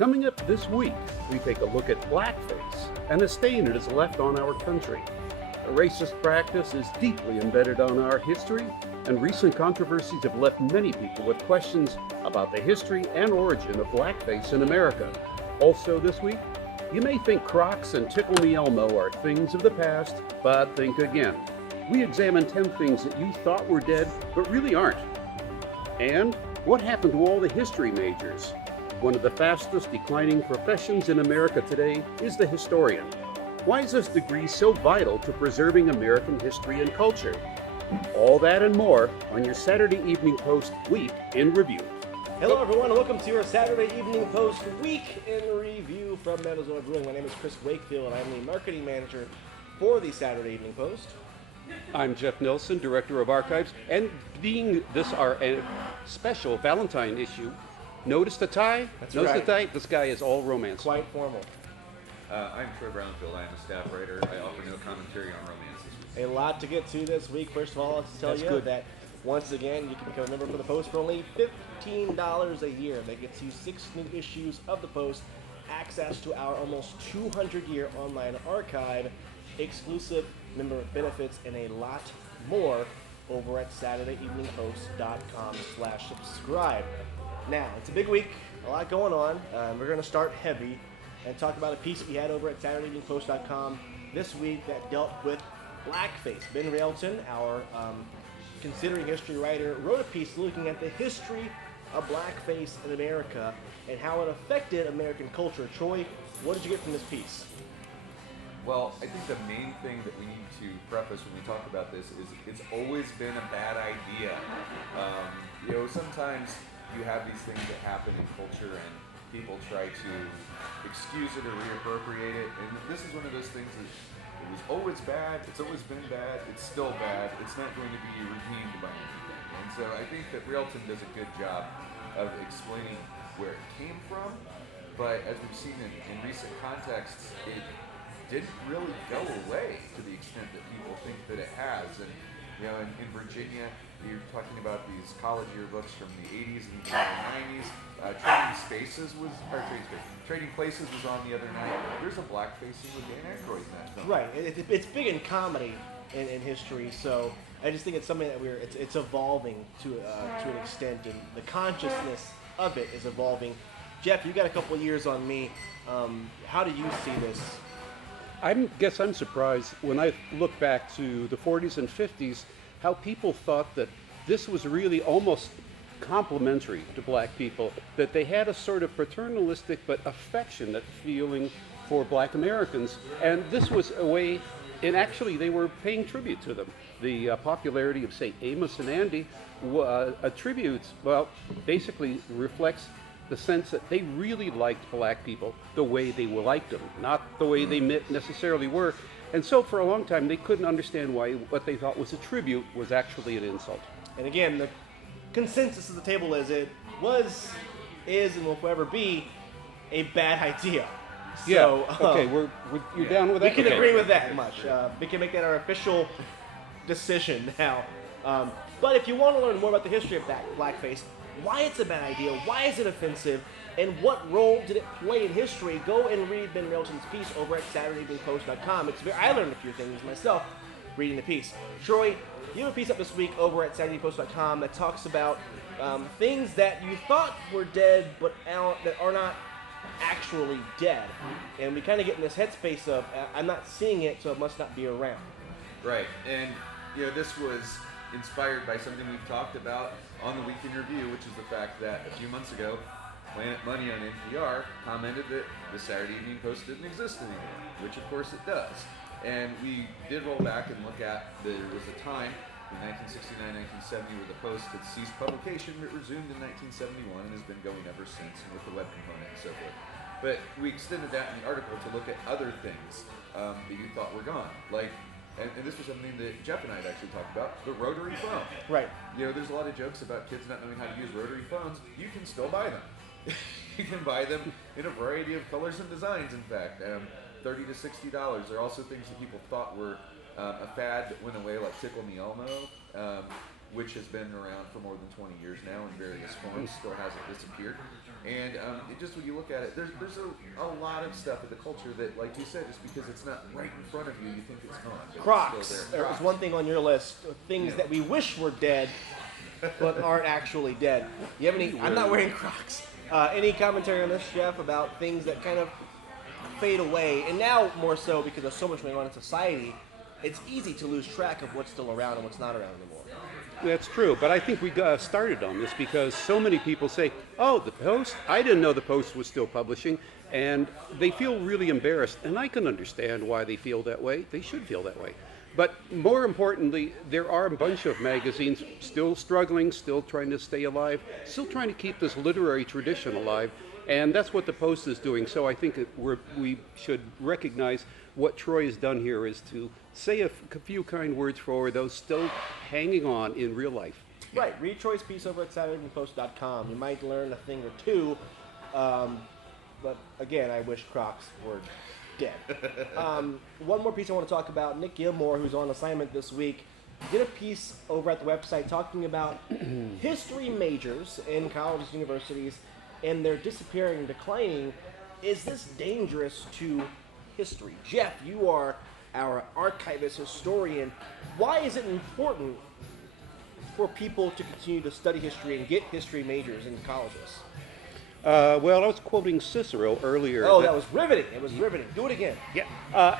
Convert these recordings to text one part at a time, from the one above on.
Coming up this week, we take a look at blackface and the stain it has left on our country. The racist practice is deeply embedded on our history, and recent controversies have left many people with questions about the history and origin of blackface in America. Also this week, you may think Crocs and Tickle Me Elmo are things of the past, but think again. We examine 10 things that you thought were dead, but really aren't. And what happened to all the history majors? One of the fastest declining professions in America today is the historian. Why is this degree so vital to preserving American history and culture? All that and more on your Saturday Evening Post Week in Review. Hello everyone and welcome to your Saturday Evening Post Week in Review from Meadowsville Brewing. My name is Chris Wakefield and I'm the marketing manager for the Saturday Evening Post. I'm Jeff Nelson, Director of Archives, and being this our special Valentine issue, notice the tie? That's notice right. the tie? This guy is all romance. Quite formal. I'm Troy Brownfield. I'm a staff writer. I offer no commentary on romance this week. A lot to get to this week. First of all, let's tell That's you good. that once again you can become a member for the Post for only $15 a year. That gets you 6 new issues of the Post, access to our almost 200-year online archive, exclusive member benefits, and a lot more over at SaturdayEveningPost.com/subscribe. Now, it's a big week, a lot going on. We're going to start heavy and talk about a piece we had over at SaturdayEveningPost.com this week that dealt with blackface. Ben Railton, our considering history writer, wrote a piece looking at the history of blackface in America and how it affected American culture. Troy, what did you get from this piece? Well, I think the main thing that we need to preface when we talk about this is it's always been a bad idea. Sometimes you have these things that happen in culture and people try to excuse it or reappropriate it. And this is one of those things that it was always bad, it's always been bad, it's still bad, it's not going to be redeemed by anything. And so I think that Railton does a good job of explaining where it came from, but as we've seen in recent contexts, it didn't really go away to the extent that people think that it has. And in Virginia, you're talking about these college yearbooks from the 80s and the 90s. Trading Places was on the other night. There's a blackfacing with Dan Aykroyd in that film. Right, it's big in comedy in history, so I just think it's something that it's evolving to an extent, and the consciousness of it is evolving. Jeff, you got a couple of years on me. How do you see this? I guess I'm surprised when I look back to the 40s and 50s how people thought that this was really almost complimentary to black people, that they had a sort of paternalistic but affectionate feeling for black Americans, and this was a way, and actually they were paying tribute to them. The popularity of, say, Amos and Andy basically reflects the sense that they really liked black people the way they liked them, not the way they necessarily were. And so for a long time, they couldn't understand why what they thought was a tribute was actually an insult. And again, the consensus of the table is it was, is, and will forever be a bad idea. So, okay, you're down with that? We can Okay. agree with that much. We can make that our official decision now. But if you want to learn more about the history of blackface, why it's a bad idea, why is it offensive, and what role did it play in history, go and read Ben Railton's piece over at SaturdayEveningPost.com. I learned a few things myself reading the piece. Troy, you have a piece up this week over at SaturdayEveningPost.com that talks about things that you thought were dead but that are not actually dead. And we kind of get in this headspace of, I'm not seeing it, so it must not be around. Right, and this was inspired by something we've talked about on the Week in Review, which is the fact that a few months ago, Planet Money on NPR commented that the Saturday Evening Post didn't exist anymore, which of course it does. And we did roll back and look at, there was a time in 1969-1970 where the Post had ceased publication, but resumed in 1971 and has been going ever since, and with the web component and so forth. But we extended that in the article to look at other things that you thought were gone, like, and this was something that Jeff and I had actually talked about, the rotary phone. Right. There's a lot of jokes about kids not knowing how to use rotary phones. You can still buy them. You can buy them in a variety of colors and designs, in fact. $30 to $60. There are also things that people thought were a fad that went away, like Tickle Me Elmo, which has been around for more than 20 years now in various forms, still hasn't disappeared. And just when you look at it, there's a lot of stuff in the culture that, like you said, just because it's not right in front of you, you think it's gone. But Crocs. It's still There there. was Crocs. one thing on your list of things that we wish were dead, but aren't actually dead. You have any? I'm not wearing Crocs. Any commentary on this, Jeff, about things that kind of fade away, and now more so because there's so much going on in society, it's easy to lose track of what's still around and what's not around anymore. That's true, but I think we got started on this because so many people say, "Oh, the Post? I didn't know the Post was still publishing," and they feel really embarrassed. And I can understand why they feel that way. They should feel that way. But more importantly, there are a bunch of magazines still struggling, still trying to stay alive, still trying to keep this literary tradition alive, and that's what the Post is doing. So I think we should recognize what Troy has done here is to say a few kind words for those still hanging on in real life. Right. Read Troy's piece over at SaturdayEveningPost.com. You might learn a thing or two, but again, I wish Crocs were dead. One more piece I want to talk about. Nick Gilmore, who's on assignment this week, did a piece over at the website talking about history majors in colleges and universities, and they're disappearing and declining. Is this dangerous to history? Jeff, you are our archivist historian. Why is it important for people to continue to study history and get history majors in colleges? Well, I was quoting Cicero earlier. Oh, that was riveting. It was riveting. Do it again. Yeah.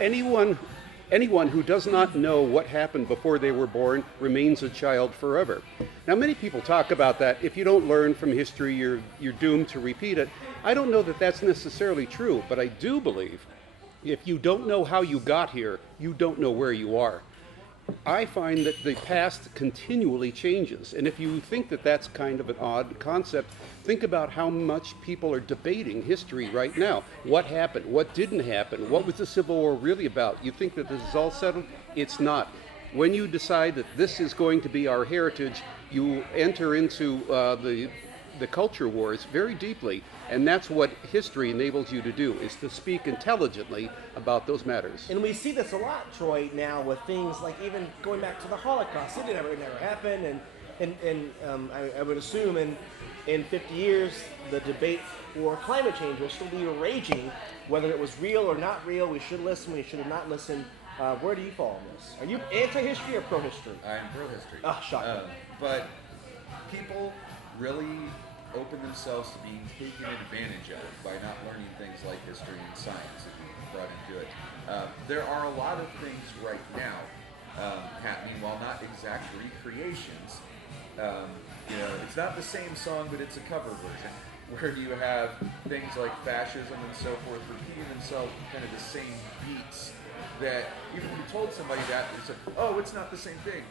Anyone who does not know what happened before they were born remains a child forever. Now, many people talk about that. If you don't learn from history, you're doomed to repeat it. I don't know that that's necessarily true, but I do believe if you don't know how you got here, you don't know where you are. I find that the past continually changes, and if you think that that's kind of an odd concept, think about how much people are debating history right now. What happened? What didn't happen? What was the Civil War really about? You think that this is all settled? It's not. When you decide that this is going to be our heritage, you enter into the culture wars very deeply, and that's what history enables you to do, is to speak intelligently about those matters. And we see this a lot, Troy, now with things like even going back to the Holocaust. It never happened, and I would assume in 50 years, the debate for climate change will still be raging, whether it was real or not real. We should listen, we should not listen. Where do you fall on this? Are you anti-history or pro-history? I'm pro-history. Ah, shocking. But people really open themselves to being taken advantage of by not learning things like history and science that we brought into it. There are a lot of things right now happening, while not exact recreations. It's not the same song, but it's a cover version, where you have things like fascism and so forth repeating themselves with kind of the same beats that even if you told somebody that, they said, oh, it's not the same thing.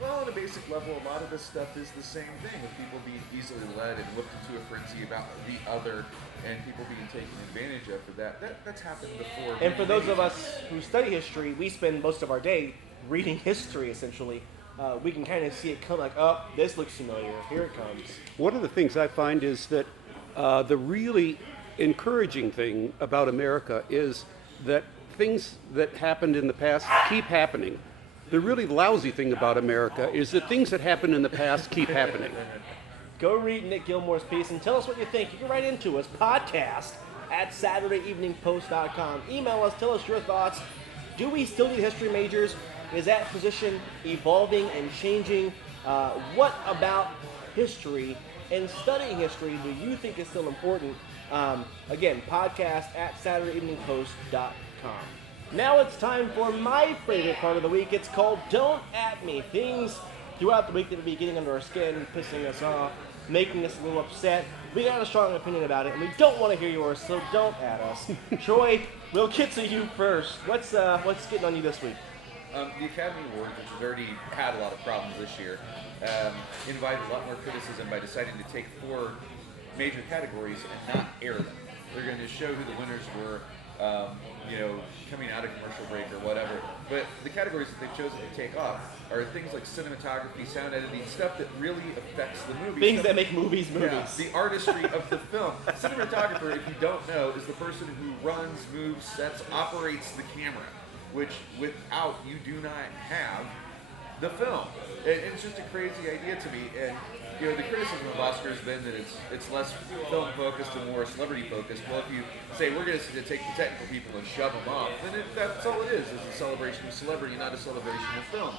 Well, on a basic level, a lot of this stuff is the same thing, with people being easily led and whipped into a frenzy about the other, and people being taken advantage of for that. That's happened before. And for those of us who study history, we spend most of our day reading history, essentially. We can kind of see it come like, oh, this looks familiar. Here it comes. One of the things I find is that the really encouraging thing about America is that things that happened in the past keep happening. The really lousy thing about America is that things that happened in the past keep happening. Go read Nick Gilmore's piece and tell us what you think. You can write into us, podcast at SaturdayEveningPost.com. Email us, tell us your thoughts. Do we still need history majors? Is that position evolving and changing? What about history and studying history do you think is still important? Again, podcast at SaturdayEveningPost.com. Now it's time for my favorite part of the week. It's called Don't At Me. Things throughout the week that will be getting under our skin, pissing us off, making us a little upset. We got a strong opinion about it, and we don't want to hear yours, so don't at us. Troy, we'll get to you first. What's getting on you this week? The Academy Awards, which has already had a lot of problems this year, invited a lot more criticism by deciding to take 4 major categories and not air them. They're going to show who the winners were, coming out of commercial break or whatever. But the categories that they've chosen to take off are things like cinematography, sound editing, stuff that really affects the movie. Things that make movies. Yeah, the artistry of the film. Cinematographer, if you don't know, is the person who runs, moves, sets, operates the camera, which without you do not have the film. It's just a crazy idea to me. And the criticism of Oscar has been that it's less film focused and more celebrity focused. Well, if you say we're going to take the technical people and shove them off, then that's all it is a celebration of celebrity, not a celebration of film.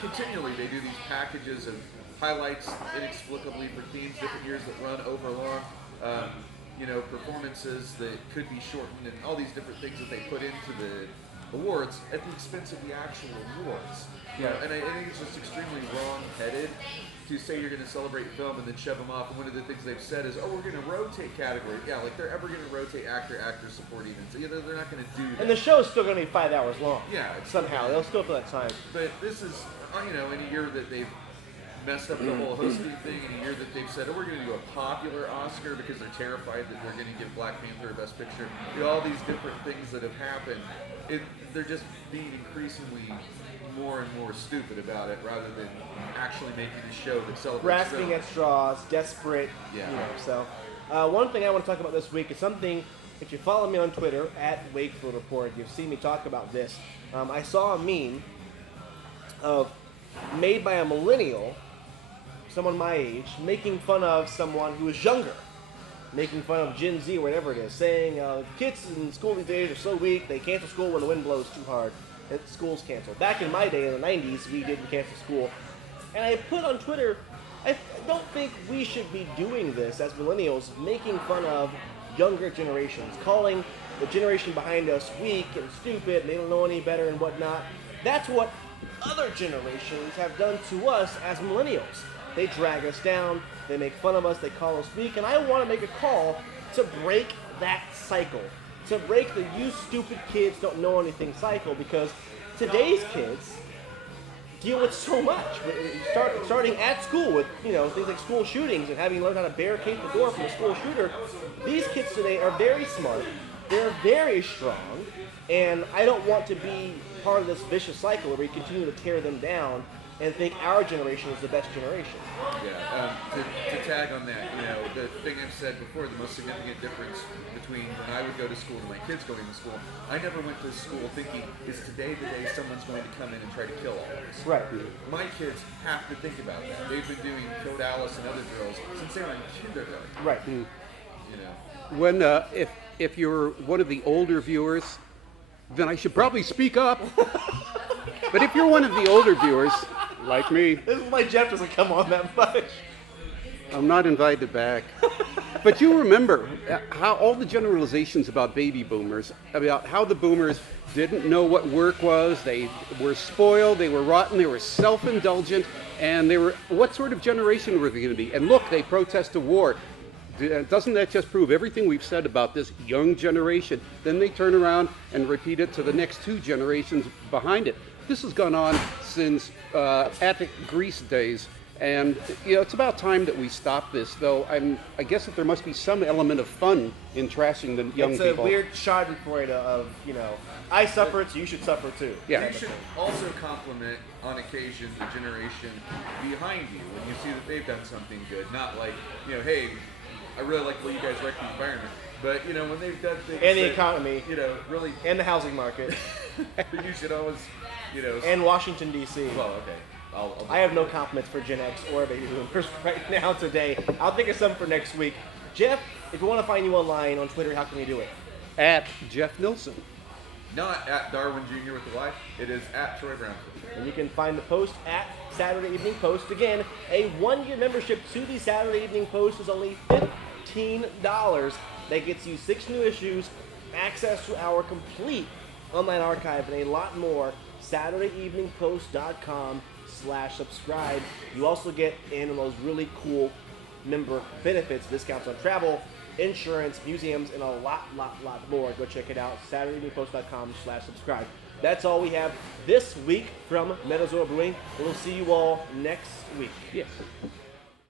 Continually, they do these packages of highlights inexplicably for themes, different years that run over long. Performances that could be shortened, and all these different things that they put into the awards at the expense of the actual awards. And I think it's just extremely wrong-headed to say you're going to celebrate film and then shove them off. And one of the things they've said is, we're going to rotate categories. Yeah, like they're ever going to rotate actor, supporting, and so they're not going to do that. And the show is still going to be 5 hours long. Yeah, somehow they'll still fill that time. But this is, in a year that they've messed up the whole hosting thing, in a year that they've said, we're going to do a popular Oscar because they're terrified that they're going to give Black Panther Best Picture. All these different things that have happened, they're just being increasingly more and more stupid about it, rather than actually making a show that celebrates grasping film. at straws, desperate. So one thing I want to talk about this week is something. If you follow me on Twitter at Wakefield Report, you've seen me talk about this. I saw a meme made by a millennial, someone my age, making fun of someone who was younger, making fun of Gen Z or whatever it is, saying kids in school these days are so weak, they cancel school when the wind blows too hard, and school's canceled. Back in my day, in the 90s, we didn't cancel school. And I put on Twitter, I don't think we should be doing this as millennials, making fun of younger generations, calling the generation behind us weak and stupid, and they don't know any better and whatnot. That's what other generations have done to us as millennials. They drag us down, they make fun of us, they call us weak, and I want to make a call to break that cycle, to break the "you stupid kids don't know anything" cycle, because today's kids deal with so much. Starting at school with things like school shootings and having learned how to barricade the door from a school shooter. These kids today are very smart, they're very strong, and I don't want to be part of this vicious cycle where we continue to tear them down and think our generation is the best generation. Yeah, to tag on that, the thing I've said before, the most significant difference between when I would go to school and my kids going to school, I never went to school thinking, is today the day someone's going to come in and try to kill all of us? Right. My kids have to think about that. They've been doing Code Alice and other drills since they were in kindergarten. Right. When if you're one of the older viewers, then I should probably speak up. But if you're one of the older viewers, like me, This is why Jeff doesn't come on that much. I'm not invited back. But you remember how all the generalizations about baby boomers, about how the boomers didn't know what work was, they were spoiled, they were rotten, they were self-indulgent, and they were, what sort of generation were they going to be? And look, they protest a war. Doesn't that just prove everything we've said about this young generation? Then they turn around and repeat it to the next two generations behind it. This has gone on since Attic Greece days, and it's about time that we stop this. Though I guess that there must be some element of fun in trashing the young people. It's a weird schadenfreude of I suffered, so you should suffer too. Yeah. You should also compliment, on occasion, the generation behind you when you see that they've done something good. Not like, hey, I really like the way you guys wreck the environment. But, when they've done things And the that, economy. really, And the housing market. you should always, And Washington, D.C. well, okay. I have no compliments for Gen X or baby boomers right now today. I'll think of some for next week. Jeff, if we want to find you online on Twitter, how can we do it? At Jeff Nilsson. Not at Darwin Jr. with the Y. It is at Troy Brown. And you can find the Post at Saturday Evening Post. Again, a one-year membership to the Saturday Evening Post is only $15. That gets you 6 new issues, access to our complete online archive, and a lot more. SaturdayEveningPost.com/subscribe. You also get in on those really cool member benefits, discounts on travel, insurance, museums, and a lot more. Go check it out. SaturdayEveningPost.com/subscribe. That's all we have this week from Metazoa Brewing. We'll see you all next week. Yes.